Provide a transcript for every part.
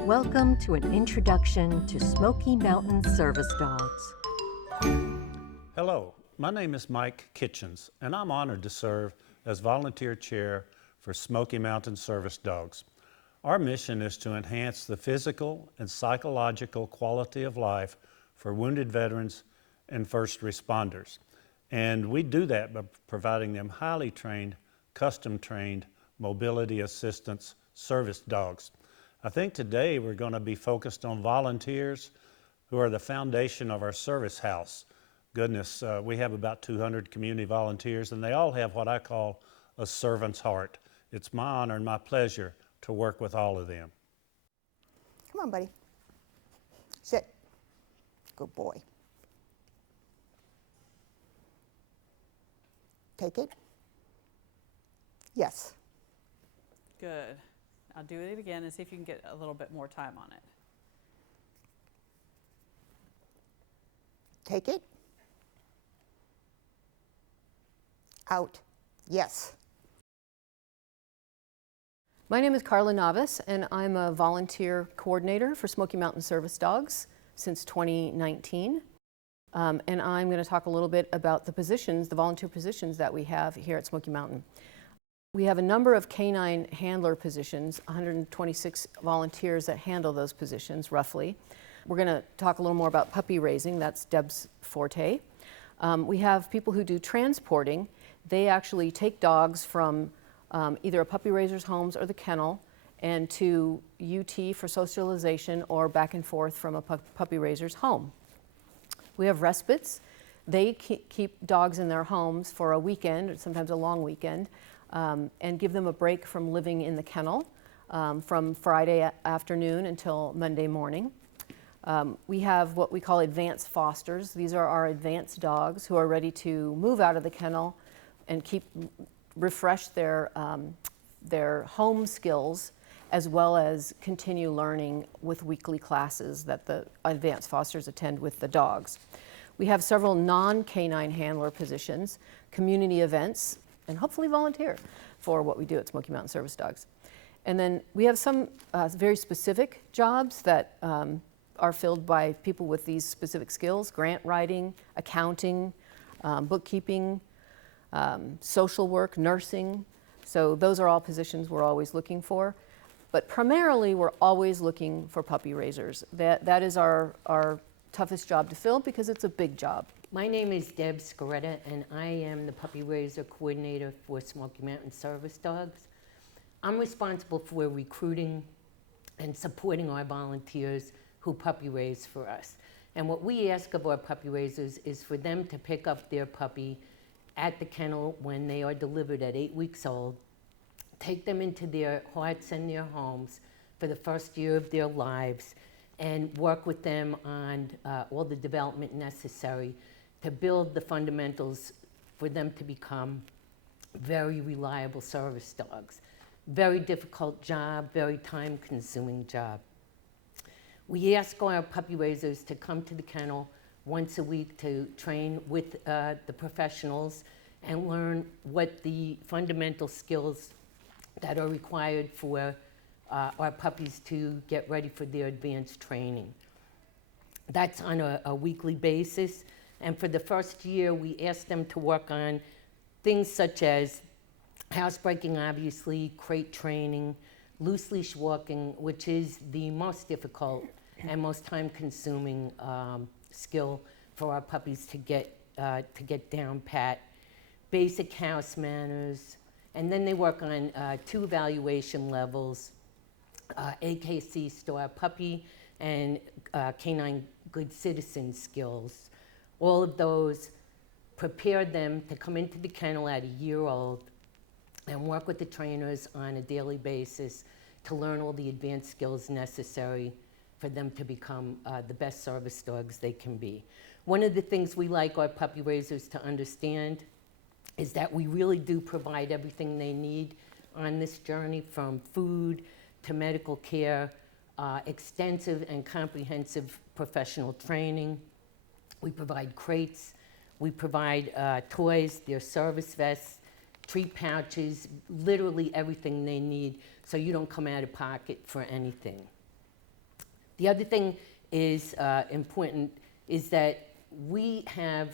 Welcome to an introduction to Smoky Mountain Service Dogs. Hello, my name is Mike Kitchens, and I'm honored to serve as volunteer chair for Smoky Mountain Service Dogs. Our mission is to enhance the physical and psychological quality of life for wounded veterans and first responders. And we do that by providing them highly trained, custom-trained mobility assistance service dogs. I think today we're going to be focused on volunteers who are the foundation of our service house. Goodness, we have about 200 community volunteers, and they all have what I call a servant's heart. It's my honor and my pleasure to work with all of them. Come on, buddy. Sit. Good boy. Take it. Yes. Good. I'll do it again and see if you can get a little bit more time on it. Take it. Out. Yes. My name is Carla Navas, and I'm a volunteer coordinator for Smoky Mountain Service Dogs since 2019. And I'm going to talk a little bit about the positions, the volunteer positions that we have here at Smoky Mountain. We have a number of canine handler positions, 126 volunteers that handle those positions, roughly. We're going to talk a little more about puppy raising. That's Deb's forte. We have people who do transporting. They actually take dogs from either a puppy raiser's homes or the kennel and to UT for socialization or back and forth from a puppy raiser's home. We have respites. They keep dogs in their homes for a weekend, or sometimes a long weekend, and give them a break from living in the kennel from Friday afternoon until Monday morning. We have what we call advanced fosters. These are our advanced dogs who are ready to move out of the kennel and refresh their home skills, as well as continue learning with weekly classes that the advanced fosters attend with the dogs. We have several non-canine handler positions, community events, and hopefully volunteer for what we do at Smoky Mountain Service Dogs. And then we have some very specific jobs that are filled by people with these specific skills: grant writing, accounting, bookkeeping, social work, nursing. So those are all positions we're always looking for. But primarily, we're always looking for puppy raisers. That is our toughest job to fill because it's a big job. My name is Deb Scaretta, and I am the puppy raiser coordinator for Smoky Mountain Service Dogs. I'm responsible for recruiting and supporting our volunteers who puppy raise for us. And what we ask of our puppy raisers is for them to pick up their puppy at the kennel when they are delivered at 8 weeks old, take them into their hearts and their homes for the first year of their lives, and work with them on all the development necessary to build the fundamentals for them to become very reliable service dogs. Very difficult job, very time-consuming job. We ask our puppy raisers to come to the kennel once a week to train with the professionals and learn what the fundamental skills that are required for our puppies to get ready for their advanced training. That's on a weekly basis, and for the first year we ask them to work on things such as housebreaking, obviously, crate training, loose leash walking, which is the most difficult and most time-consuming skill for our puppies to get down pat, basic house manners, and then they work on 2 evaluation levels, AKC Star Puppy and Canine Good Citizen skills. All of those prepare them to come into the kennel at a year old and work with the trainers on a daily basis to learn all the advanced skills necessary for them to become the best service dogs they can be. One of the things we like our puppy raisers to understand is that we really do provide everything they need on this journey, from food to medical care, extensive and comprehensive professional training. We provide crates, we provide toys, their service vests, treat pouches, literally everything they need, so you don't come out of pocket for anything. The other thing is important is that we have,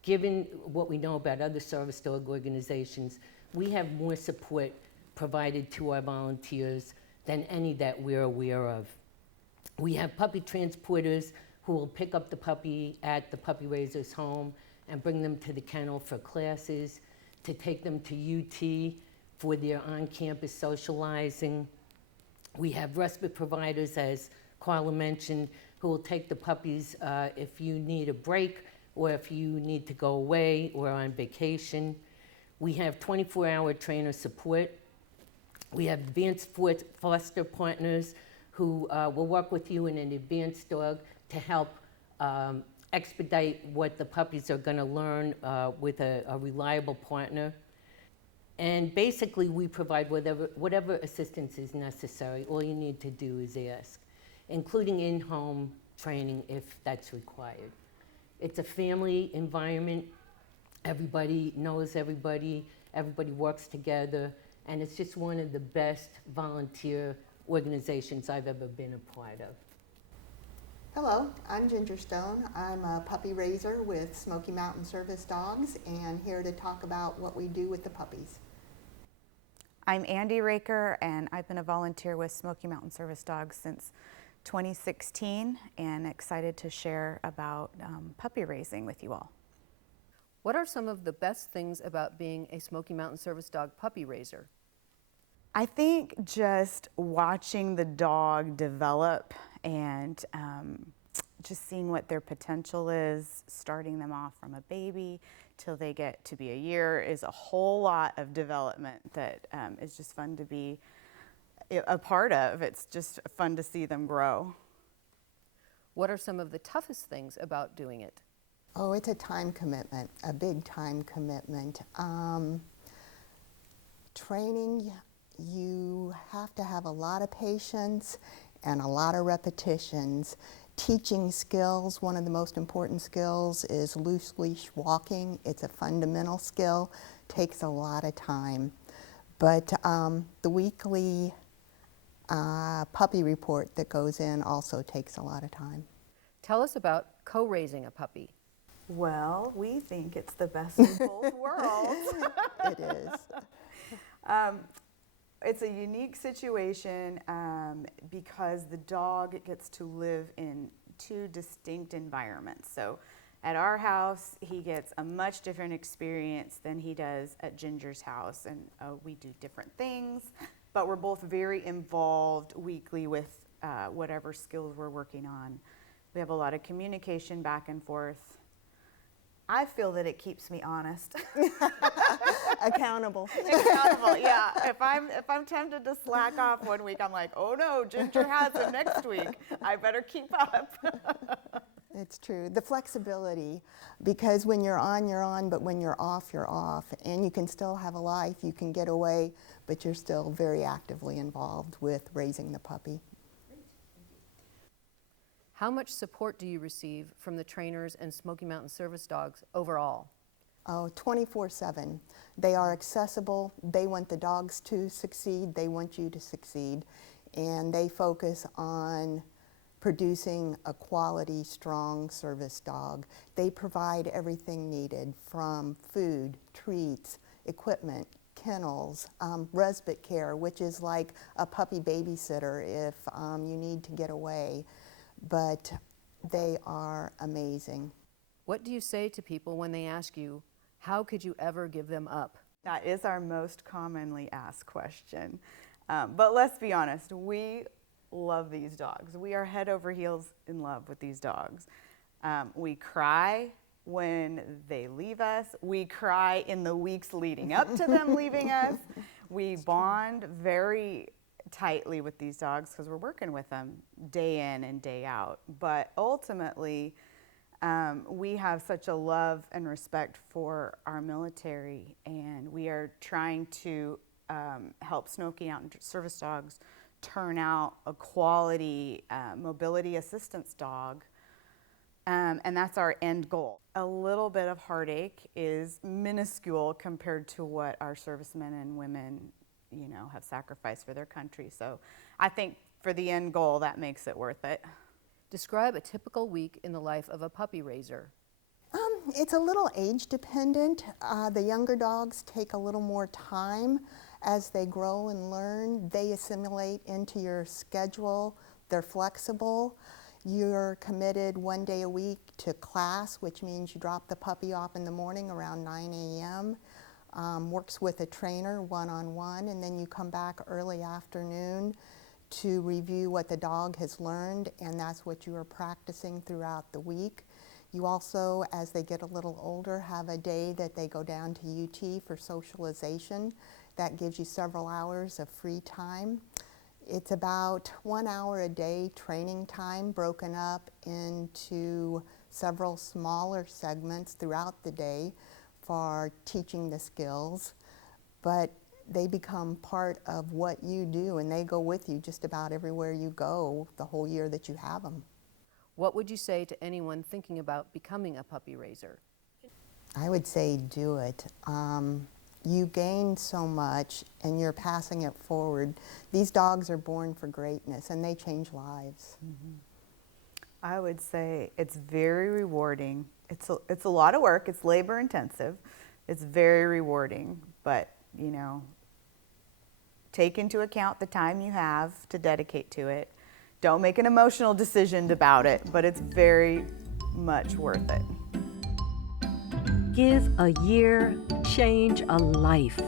given what we know about other service dog organizations, we have more support provided to our volunteers than any that we're aware of. We have puppy transporters who will pick up the puppy at the puppy raiser's home and bring them to the kennel for classes, to take them to UT for their on-campus socializing. We have respite providers, as Carla mentioned, who will take the puppies if you need a break or if you need to go away or on vacation. We have 24-hour trainer support. We have advanced foster partners who will work with you in an advanced dog to help expedite what the puppies are going to learn with a reliable partner. And basically, we provide whatever assistance is necessary. All you need to do is ask, including in-home training if that's required. It's a family environment. Everybody knows everybody. Everybody works together. And it's just one of the best volunteer organizations I've ever been a part of. Hello, I'm Ginger Stone. I'm a puppy raiser with Smoky Mountain Service Dogs and here to talk about what we do with the puppies. I'm Andy Raker, and I've been a volunteer with Smoky Mountain Service Dogs since 2016 and excited to share about puppy raising with you all. What are some of the best things about being a Smoky Mountain Service Dog puppy raiser? I think just watching the dog develop and just seeing what their potential is, starting them off from a baby till they get to be a year is a whole lot of development that is just fun to be a part of. It's just fun to see them grow. What are some of the toughest things about doing it? Oh, it's a time commitment, a big time commitment. Training, you have to have a lot of patience and a lot of repetitions. Teaching skills, one of the most important skills is loose leash walking. It's a fundamental skill, takes a lot of time. But the weekly puppy report that goes in also takes a lot of time. Tell us about co-raising a puppy. Well, we think it's the best of both worlds. It is. It's a unique situation because the dog gets to live in two distinct environments. So at our house, he gets a much different experience than he does at Ginger's house. And we do different things, but we're both very involved weekly with whatever skills we're working on. We have a lot of communication back and forth. I feel that it keeps me honest. Accountable. Accountable, yeah. If I'm tempted to slack off one week, I'm like, oh no, Ginger has it next week. I better keep up. It's true. The flexibility, because when you're on, but when you're off, you're off. And you can still have a life, you can get away, but you're still very actively involved with raising the puppy. How much support do you receive from the trainers and Smoky Mountain Service Dogs overall? Oh, 24/7. They are accessible. They want the dogs to succeed. They want you to succeed. And they focus on producing a quality, strong service dog. They provide everything needed from food, treats, equipment, kennels, respite care, which is like a puppy babysitter if you need to get away. But they are amazing. What do you say to people when they ask you, how could you ever give them up? That is our most commonly asked question. But let's be honest, we love these dogs. We are head over heels in love with these dogs. We cry when they leave us. We cry in the weeks leading up to them leaving us. We bond very tightly with these dogs because we're working with them day in and day out. But ultimately, we have such a love and respect for our military, and we are trying to help Smoky Mountain Service Dogs turn out a quality mobility assistance dog, and that's our end goal. A little bit of heartache is minuscule compared to what our servicemen and women have sacrificed for their country. So I think for the end goal, that makes it worth it. Describe a typical week in the life of a puppy raiser. It's a little age dependent. The younger dogs take a little more time. As they grow and learn, they assimilate into your schedule. They're flexible. You're committed 1 day a week to class, which means you drop the puppy off in the morning around 9 a.m., works with a trainer one-on-one, and then you come back early afternoon to review what the dog has learned, and that's what you are practicing throughout the week. You also, as they get a little older, have a day that they go down to UT for socialization. That gives you several hours of free time. It's about 1 hour a day training time broken up into several smaller segments throughout the day for teaching the skills. But they become part of what you do, and they go with you just about everywhere you go the whole year that you have them. What would you say to anyone thinking about becoming a puppy raiser? I would say do it. You gain so much and you're passing it forward. These dogs are born for greatness and they change lives. I would say it's very rewarding. It's a lot of work. It's labor intensive. It's very rewarding, but you know, take into account the time you have to dedicate to it. Don't make an emotional decision about it, but it's very much worth it. Give a year, change a life.